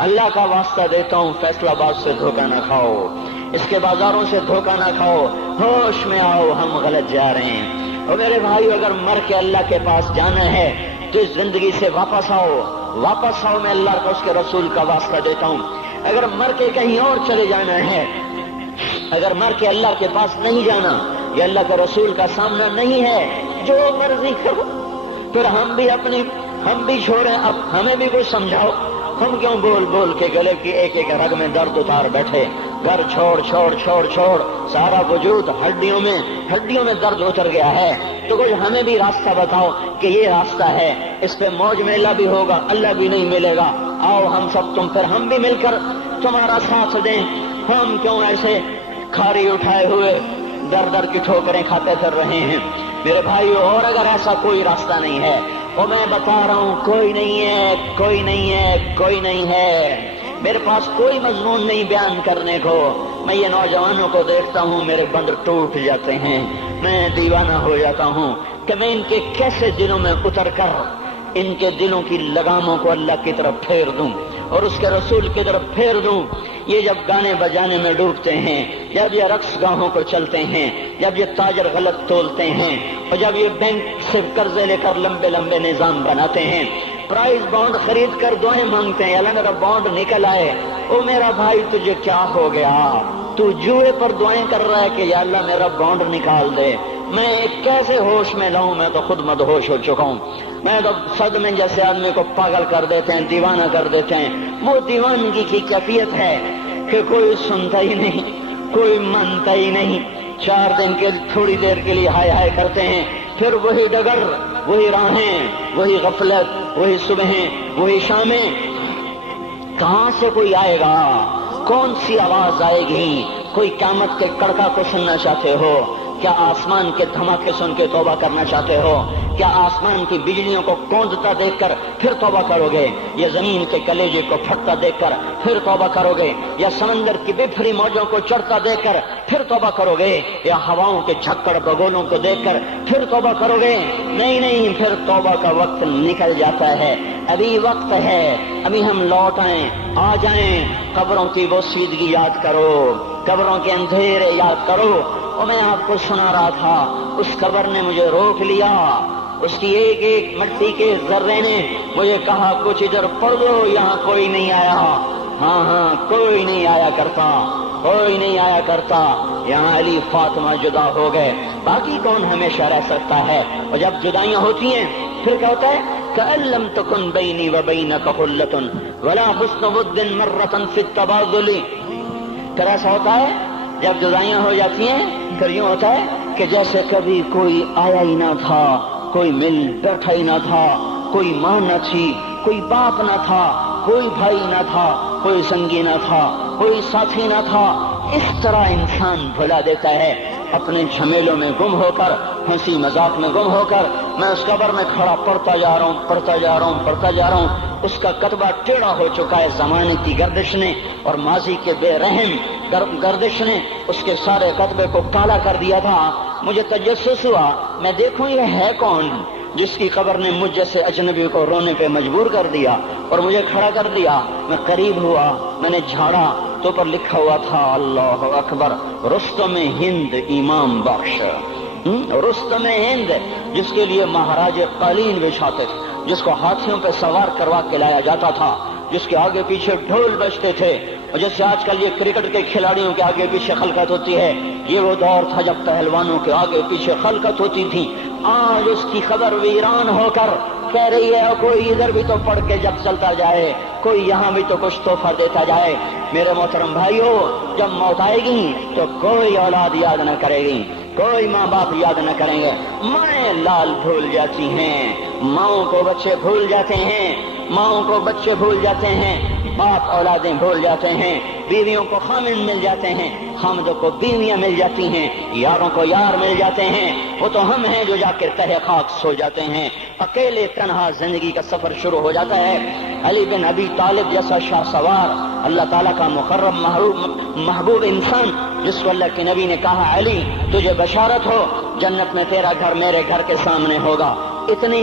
اللہ کا واسطہ دیتا ہوں فیصلہ باد سے دھوکہ نہ کھاؤ، اس کے بازاروں سے دھوکہ نہ کھاؤ، ہوش میں آؤ، ہم غلط جا رہے ہیں۔ اور میرے بھائی اگر مر کے اللہ کے پاس جانا ہے تو اس زندگی سے واپس آؤ، واپس آؤ، میں اللہ کا اس کے رسول کا واسطہ دیتا ہوں۔ اگر مر کے کہیں اور چلے جانا ہے، اگر مر کے اللہ کے پاس نہیں جانا یا اللہ کے رسول کا سامنا نہیں ہے، جو مرضی کرو، پھر ہم بھی چھوڑیں، اب ہمیں بھی کچھ سمجھاؤ۔ ہم کیوں بول بول کے گلے کی ایک ایک رگ میں درد اتار بیٹھے؟ گھر چھوڑ چھوڑ چھوڑ چھوڑ، سارا وجود ہڈیوں میں درد اتر گیا ہے، تو کچھ ہمیں بھی راستہ بتاؤ کہ یہ راستہ ہے، اس پہ موج میلہ بھی ہوگا، اللہ بھی نہیں ملے گا۔ آؤ ہم سب پھر ہم بھی مل کر تمہارا ساتھ دیں۔ ہم کیوں ایسے کھاری اٹھائے ہوئے در کی ٹھوکریں کھاتے پھر رہے ہیں؟ میرے بھائیو، اور اگر ایسا کوئی راستہ نہیں ہے، اور میں بتا رہا ہوں کوئی نہیں ہے، کوئی نہیں ہے، کوئی نہیں ہے، میرے پاس کوئی مضمون نہیں بیان کرنے کو۔ میں یہ نوجوانوں کو دیکھتا ہوں، میرے بندر ٹوٹ جاتے ہیں، میں دیوانہ ہو جاتا ہوں کہ میں ان کے کیسے دلوں میں اتر کر ان کے دلوں کی لگاموں کو اللہ کی طرف پھیر دوں اور اس کے رسول کی طرف پھیر دوں۔ یہ جب گانے بجانے میں ڈوبتے ہیں، جب یہ رقص گاہوں کو چلتے ہیں، جب یہ تاجر غلط تولتے ہیں، اور جب یہ بینک سے قرضے لے کر لمبے لمبے نظام بناتے ہیں، پرائز بانڈ خرید کر دعائیں مانگتے ہیں، اللہ میرا بانڈ نکل آئے۔ او میرا بھائی، تجھے کیا ہو گیا؟ تو جوئے پر دعائیں کر رہا ہے کہ یا اللہ میرا بانڈ نکال دے۔ میں کیسے ہوش میں لاؤں؟ میں تو خود مدہوش ہو چکا ہوں۔ میں تو صدمے جیسے آدمی کو پاگل کر دیتے ہیں، دیوانہ کر دیتے ہیں۔ وہ دیوانگی کی کیفیت ہے کہ کوئی سنتا ہی نہیں، کوئی مانتا ہی نہیں۔ 4 دن کے تھوڑی دیر کے لیے ہائے ہائے کرتے ہیں، پھر وہی ڈگر، وہی راہیں، وہی غفلت، وہی صبحیں، وہی شامیں۔ کہاں سے کوئی آئے گا؟ کون سی آواز آئے گی؟ کوئی قیامت کے کڑکا کو سننا چاہتے ہو؟ کیا آسمان کے دھماکے سن کے توبہ کرنا چاہتے ہو؟ کیا آسمان کی بجلیوں کو کوندتا دیکھ کر پھر توبہ کرو گے؟ یا زمین کے کلیجے کو پھٹتا دیکھ کر پھر توبہ کرو گے؟ یا سمندر کی بفری موجوں کو چڑھتا دیکھ کر پھر توبہ کرو گے؟ یا ہواؤں کے جھکڑ بگولوں کو دیکھ کر پھر توبہ کرو گے؟ نہیں، پھر توبہ کا وقت نکل جاتا ہے۔ ابھی وقت ہے، ابھی ہم لوٹ آئیں، آ جائیں۔ قبروں کی وہ سیدگی یاد کرو، قبروں کے اندھیرے یاد کرو۔ اور میں آپ کو سنا رہا تھا، اس قبر نے مجھے روک لیا، اس کی ایک ایک مٹی کے ذرے نے مجھے کہا کچھ ادھر پڑھ دو، یہاں کوئی نہیں آیا۔ ہاں، کوئی نہیں آیا کرتا، کوئی نہیں آیا کرتا۔ یہاں علی فاطمہ جدا ہو گئے، باقی کون ہمیشہ رہ سکتا ہے؟ اور جب جدائیاں ہوتی ہیں پھر کیا ہوتا ہے؟ كأن لم تكن بيني وبينك خلة ولا حسن ود مرة في التبادل۔ پھر ایسا ہوتا ہے جب جدائیاں ہو جاتی ہیں، پھر یوں ہوتا ہے کہ جیسے کبھی کوئی آیا ہی نہ تھا، کوئی مل بیٹھا ہی نہ تھا، کوئی ماں نہ تھی، کوئی باپ نہ تھا، کوئی بھائی نہ تھا، کوئی سنگی نہ تھا، کوئی ساتھی نہ تھا۔ اس طرح انسان بھلا دیتا ہے اپنے جھمیلوں میں گم ہو کر، ہنسی مذاق میں گم ہو کر۔ میں اس قبر میں کھڑا پڑھتا جا رہا ہوں، اس کا کتبہ ٹیڑھا ہو چکا ہے زمانے کی گردش نے اور ماضی کے بے رحم گردش نے اس کے سارے کتبے کو کالا کر دیا تھا۔ مجھے تجسس ہوا، میں دیکھوں یہ ہے کون جس کی قبر نے مجھ جیسے اجنبی کو رونے پہ مجبور کر دیا اور مجھے کھڑا کر دیا۔ میں قریب ہوا، میں نے جھاڑا تو پر لکھا ہوا تھا اللہ اکبر، رستم ہند امام بخش۔ رستم ہند، جس کے لیے مہاراج قالین بچھاتے تھے، جس کو ہاتھیوں پہ سوار کروا کے لایا جاتا تھا، جس کے آگے پیچھے ڈھول بجتے تھے، اور جیسے آج کل یہ کرکٹ کے کھلاڑیوں کے آگے پیچھے خلقت ہوتی ہے، یہ وہ دور تھا جب پہلوانوں کے آگے پیچھے خلقت ہوتی تھی۔ آج اس کی خبر ویران ہو کر کہہ رہی ہے کوئی ادھر بھی تو پڑھ کے جب چلتا جائے، کوئی یہاں بھی تو کچھ تحفہ دیتا جائے۔ میرے محترم بھائیو، جب موت آئے گی تو کوئی اولاد یاد نہ کرے گی، کوئی ماں باپ یاد نہ کریں گے۔ مائیں لال بھول جاتی ہیں، ماؤں کو بچے بھول جاتے ہیں، ماؤں کو بچے بھول جاتے ہیں، باپ اولادیں بھول جاتے ہیں، بیویوں کو خامن مل جاتے ہیں، خامدوں کو بیویاں مل جاتی ہیں، یاروں کو یار مل جاتے ہیں۔ وہ تو ہم ہیں جو جا کے تہہ خاک سو جاتے ہیں، اکیلے تنہا زندگی کا سفر شروع ہو جاتا ہے۔ علی بن ابی طالب جیسا شاہ سوار، اللہ تعالیٰ کا مقرب محبوب انسان، جس کو اللہ کے نبی نے کہا علی تجھے بشارت ہو، جنت میں تیرا گھر میرے گھر کے سامنے ہوگا۔ اتنی